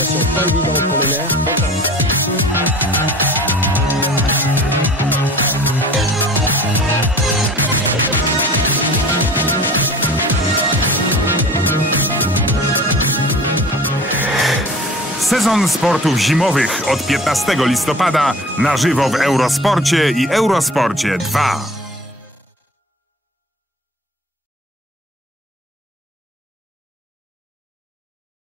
évident pour les maires. Sezon sportów zimowych od 15 listopada na żywo w Eurosporcie i Eurosporcie 2.